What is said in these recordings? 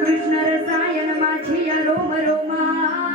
कृष्ण रसायन माझी रोम Roma.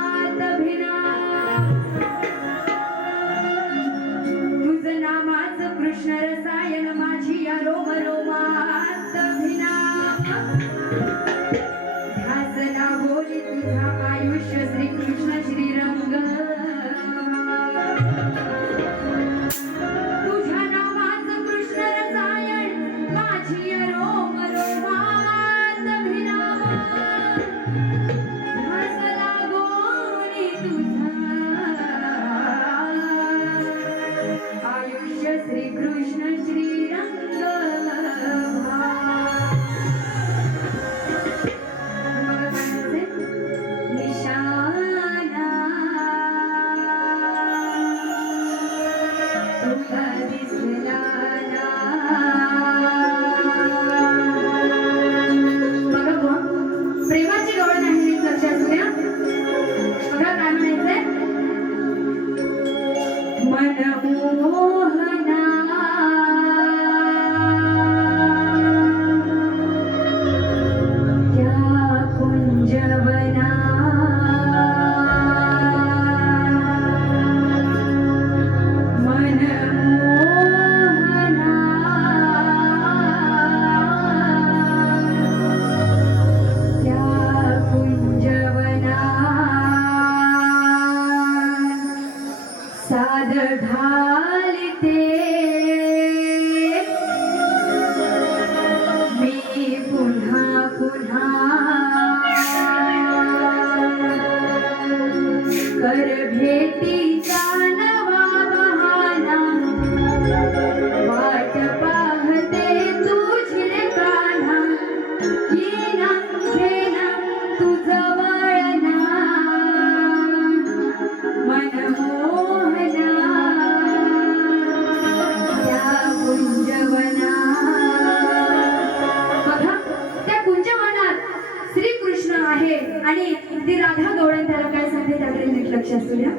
đào mùa hai ढालते। मी पुन्हा कर भेटी। ती राधा गवळण त्याला काय सांगते त्याकडे नीट लक्ष असू द्या.